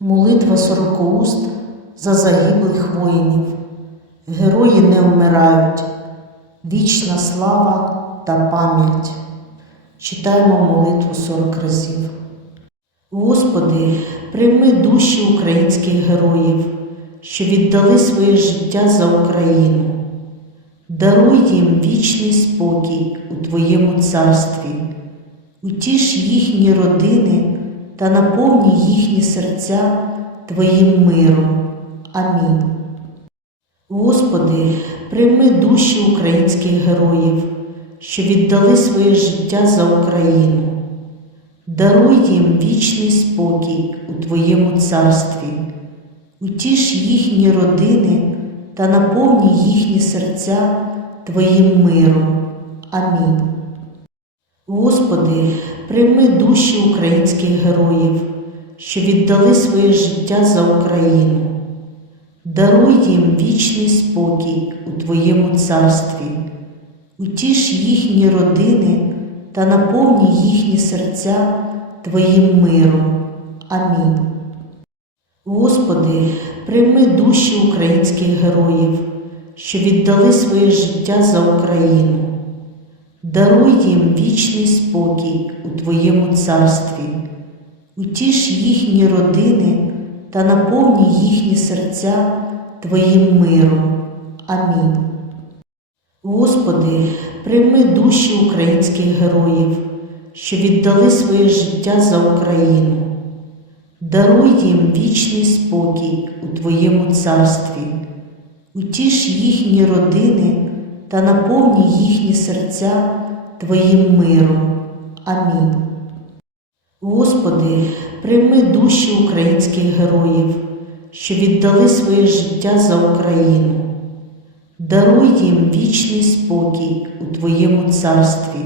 Молитва сорокоуст за загиблих воїнів. Герої не вмирають, вічна слава та пам'ять. Читаємо молитву сорок разів. Господи, прийми душі українських героїв, що віддали своє життя за Україну. Даруй їм вічний спокій у Твоєму царстві, утіш їхні родини та наповні їхні серця Твоїм миром. Амінь. Господи, прийми душі українських героїв, що віддали своє життя за Україну. Даруй їм вічний спокій у Твоєму царстві, утіш їхні родини та наповні їхні серця Твоїм миром. Амінь. Господи, прийми душі українських героїв, що віддали своє життя за Україну. Даруй їм вічний спокій у Твоєму царстві, утіш їхні родини та наповні їхні серця Твоїм миром. Амінь. Господи, прийми душі українських героїв, що віддали своє життя за Україну. Даруй їм вічний спокій у Твоєму царстві, утіш їхні родини та наповні їхні серця Твоїм миром. Амінь. Господи, прийми душі українських героїв, що віддали своє життя за Україну. Даруй їм вічний спокій у Твоєму царстві, утіш їхні родини та наповні їхні серця Твоїм миром. Амінь. Господи, прийми душі українських героїв, що віддали своє життя за Україну. Даруй їм вічний спокій у Твоєму царстві,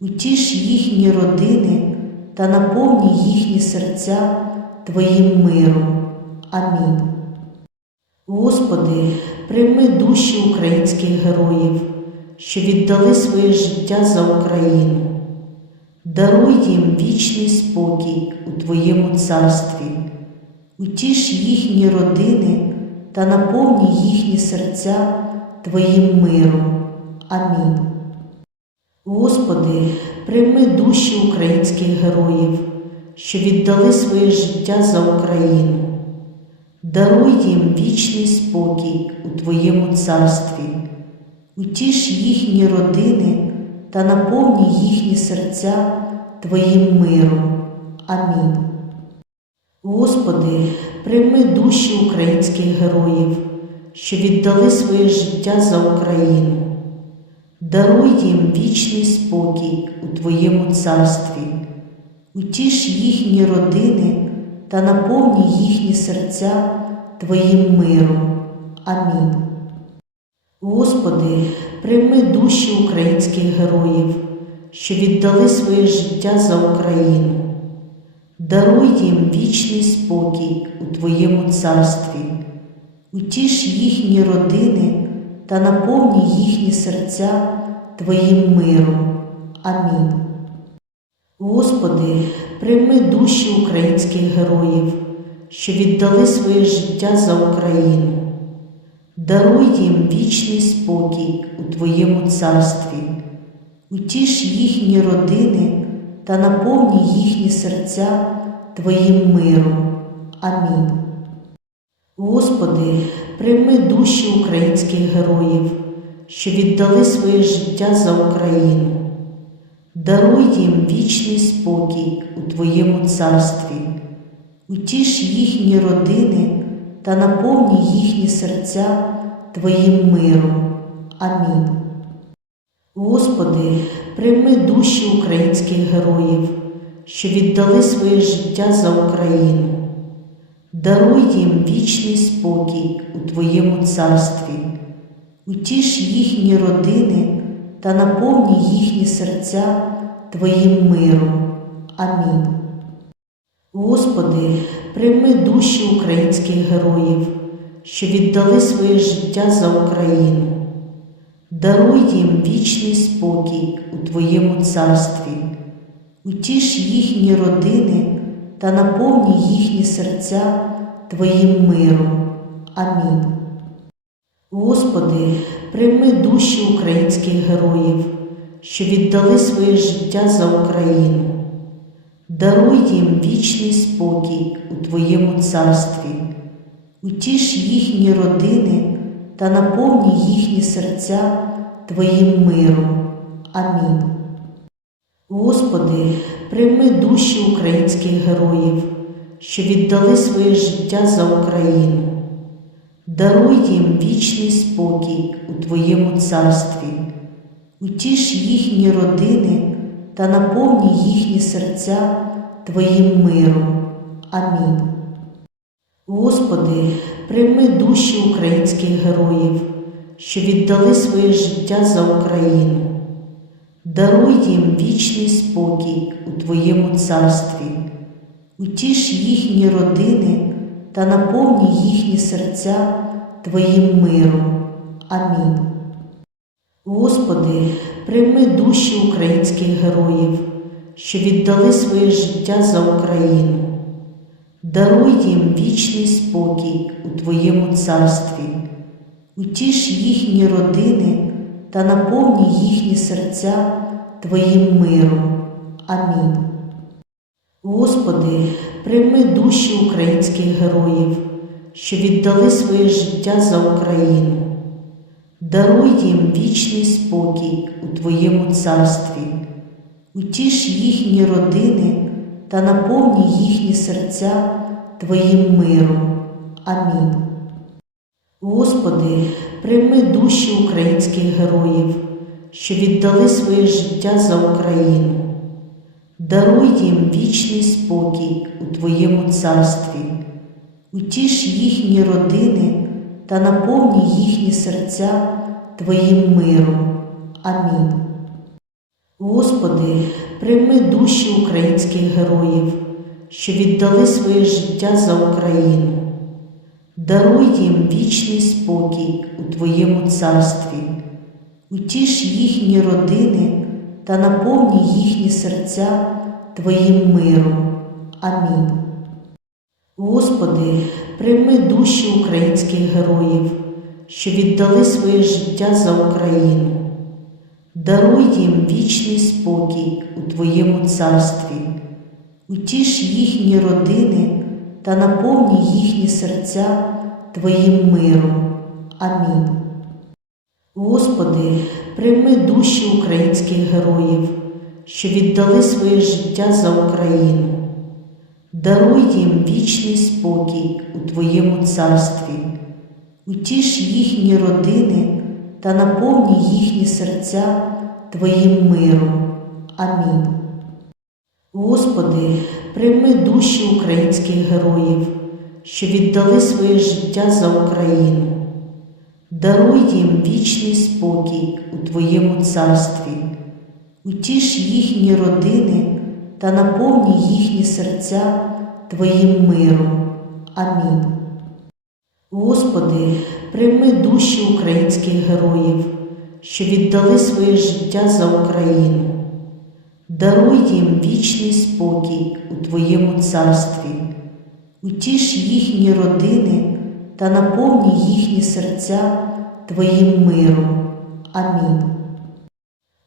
утіш їхні родини та наповні їхні серця Твоїм миром. Амінь. Господи, прийми душі українських героїв, що віддали своє життя за Україну. Даруй їм вічний спокій у Твоєму царстві, утіш їхні родини та наповні їхні серця Твоїм миром. Амінь. Господи, прийми душі українських героїв, що віддали своє життя за Україну. Даруй їм вічний спокій у Твоєму царстві, утіш їхні родини та наповні їхні серця Твоїм миром. Амінь. Господи, прийми душі українських героїв, що віддали своє життя за Україну. Даруй їм вічний спокій у Твоєму царстві, утіш їхні родини та наповні їхні серця Твоїм миром. Амінь. Господи, прийми душі українських героїв, що віддали своє життя за Україну. Даруй їм вічний спокій у Твоєму царстві, утіш їхні родини та наповні їхні серця Твоїм миром. Амінь. Господи, прийми душі українських героїв, що віддали своє життя за Україну. Даруй їм вічний спокій у Твоєму царстві, утіш їхні родини та наповні їхні серця Твоїм миром. Амінь. Господи, прийми душі українських героїв, що віддали своє життя за Україну. Даруй їм вічний спокій у Твоєму царстві, утіш їхні родини та наповні їхні серця Твоїм миром. Амінь. Господи, прийми душі українських героїв, що віддали своє життя за Україну. Даруй їм вічний спокій у Твоєму царстві, утіш їхні родини та наповні їхні серця Твоїм миром. Амінь. Господи, прийми душі українських героїв, що віддали своє життя за Україну. Даруй їм вічний спокій у Твоєму царстві, утіш їхні родини та наповні їхні серця Твоїм миром. Амінь. Господи, прийми душі українських героїв, що віддали своє життя за Україну. Даруй їм вічний спокій у Твоєму царстві, утіш їхні родини та наповні їхні серця Твоїм миром. Амінь. Господи, прийми душі українських героїв, що віддали своє життя за Україну. Даруй їм вічний спокій у Твоєму царстві, утіш їхні родини та наповні їхні серця Твоїм миром. Амінь. Господи, прийми душі українських героїв, що віддали своє життя за Україну. Даруй їм вічний спокій у Твоєму царстві, утіш їхні родини та наповні їхні серця Твоїм миром. Амінь. Господи, прийми душі українських героїв, що віддали своє життя за Україну. Даруй їм вічний спокій у Твоєму царстві, утіш їхні родини та наповні їхні серця Твоїм миром. Амінь. Господи, прийми душі українських героїв, що віддали своє життя за Україну. Даруй їм вічний спокій у Твоєму царстві, утіш їхні родини та наповні їхні серця Твоїм миром. Амінь. Господи, прийми душі українських героїв, що віддали своє життя за Україну. Даруй їм вічний спокій у Твоєму царстві, утіш їхні родини та наповні їхні серця Твоїм миром. Амінь. Господи, прийми душі українських героїв, що віддали своє життя за Україну. Даруй їм вічний спокій у Твоєму царстві, утіш їхні родини та наповні їхні серця Твоїм миром. Амінь. Господи, прийми душі українських героїв, що віддали своє життя за Україну. Даруй їм вічний спокій у Твоєму царстві, утіш їхні родини та наповні їхні серця Твоїм миром. Амінь. Господи, прийми душі українських героїв, що віддали своє життя за Україну. Даруй їм вічний спокій у Твоєму царстві, утіш їхні родини та наповні їхні серця Твоїм миром. Амінь. Господи, прийми душі українських героїв, що віддали своє життя за Україну. Даруй їм вічний спокій у Твоєму царстві, утіш їхні родини та наповні їхні серця Твоїм миром. Амінь. Господи, прийми душі українських героїв, що віддали своє життя за Україну. Даруй їм вічний спокій у Твоєму царстві, утіш їхні родини та наповні їхні серця Твоїм миром. Амінь.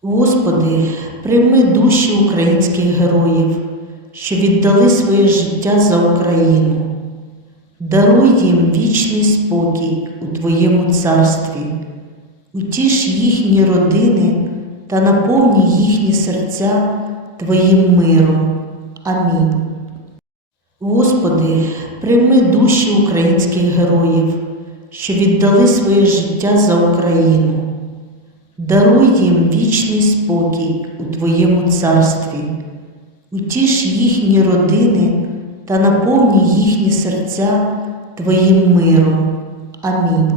Господи, прийми душі українських героїв, що віддали своє життя за Україну. Даруй їм вічний спокій у Твоєму царстві, утіш їхні родини та наповні їхні серця Твоїм миром. Амінь. Господи, прийми душі українських героїв, що віддали своє життя за Україну. Даруй їм вічний спокій у Твоєму царстві, утіш їхні родини та наповні їхні серця Твоїм миром. Амінь.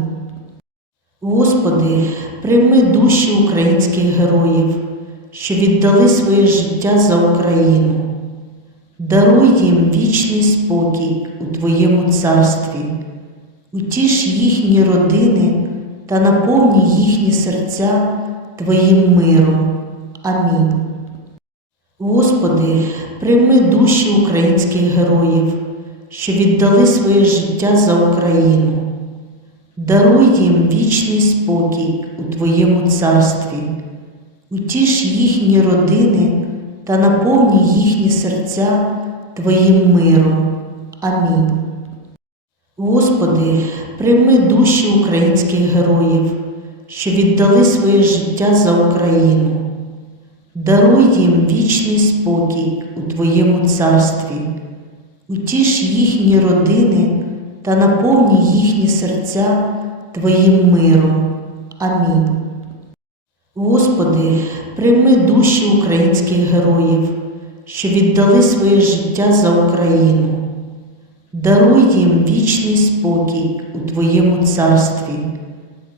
Господи, прийми душі українських героїв, що віддали своє життя за Україну. Даруй їм вічний спокій у Твоєму царстві, утіш їхні родини та наповні їхні серця Твоїм миром. Амінь. Господи, прийми душі українських героїв, що віддали своє життя за Україну. Даруй їм вічний спокій у Твоєму царстві, утіш їхні родини та наповні їхні серця Твоїм миром. Амінь. Господи, прийми душі українських героїв, що віддали своє життя за Україну. Даруй їм вічний спокій у Твоєму царстві, утіш їхні родини та наповні їхні серця Твоїм миром. Амінь. Господи, прийми душі українських героїв, що віддали своє життя за Україну. Даруй їм вічний спокій у Твоєму царстві,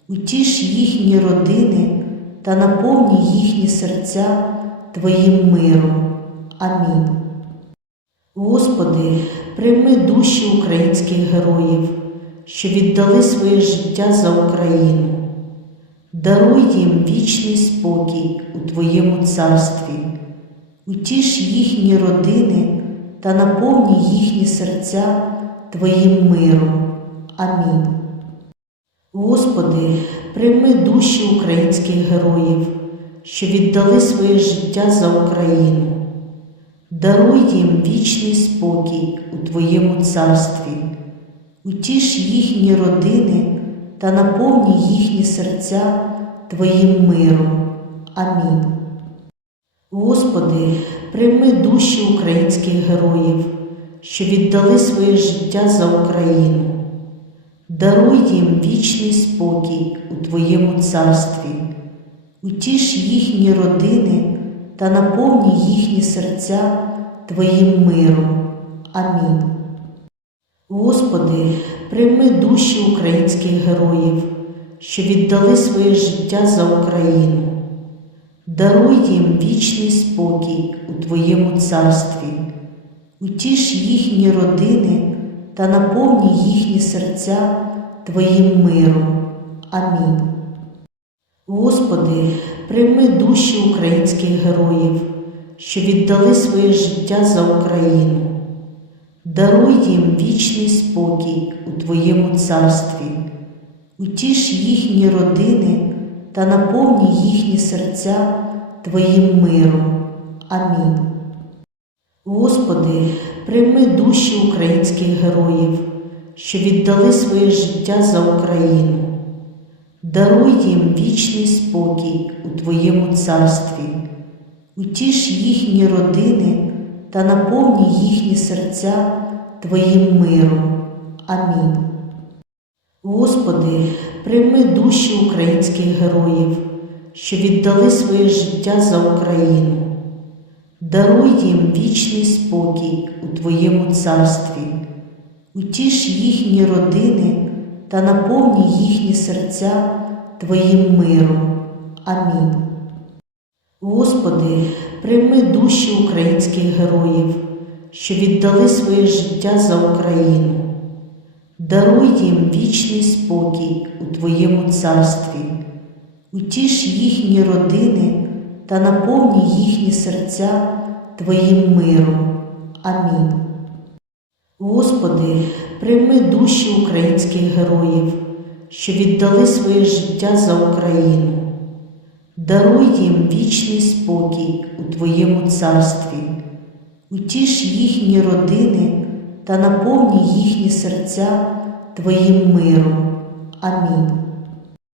утіш їхні родини та наповні їхні серця Твоїм миром. Амінь. Господи, прийми душі українських героїв, що віддали своє життя за Україну. Даруй їм вічний спокій у Твоєму царстві, утіш їхні родини та наповні їхні серця Твоїм миром. Амінь. Господи, прийми душі українських героїв, що віддали своє життя за Україну. Даруй їм вічний спокій у Твоєму царстві, утіш їхні родини та наповні їхні серця Твоїм миром. Амінь. Господи, прийми душі українських героїв, що віддали своє життя за Україну. Даруй їм вічний спокій у Твоєму царстві, утіш їхні родини та наповні їхні серця Твоїм миром. Амінь. Господи, прийми душі українських героїв, що віддали своє життя за Україну. Даруй їм вічний спокій у Твоєму царстві, утіш їхні родини та наповні їхні серця Твоїм миром. Амінь. Господи, прийми душі українських героїв, що віддали своє життя за Україну. Даруй їм вічний спокій у Твоєму царстві, утіш їхні родини та наповні їхні серця Твоїм миром. Амінь. Господи, прийми душі українських героїв, що віддали своє життя за Україну. Даруй їм вічний спокій у Твоєму царстві, утіш їхні родини та наповні їхні серця Твоїм миром. Амінь. Господи, прийми душі українських героїв, що віддали своє життя за Україну. Даруй їм вічний спокій у Твоєму царстві, утіш їхні родини та наповні їхні серця Твоїм миром. Амінь. Господи, прийми душі українських героїв, що віддали своє життя за Україну. Даруй їм вічний спокій у Твоєму царстві, утіш їхні родини та наповні їхні серця Твоїм миром. Амінь. Господи, прийми душі українських героїв, що віддали своє життя за Україну. Даруй їм вічний спокій у Твоєму царстві, утіш їхні родини та наповні їхні серця Твоїм миром. Амінь.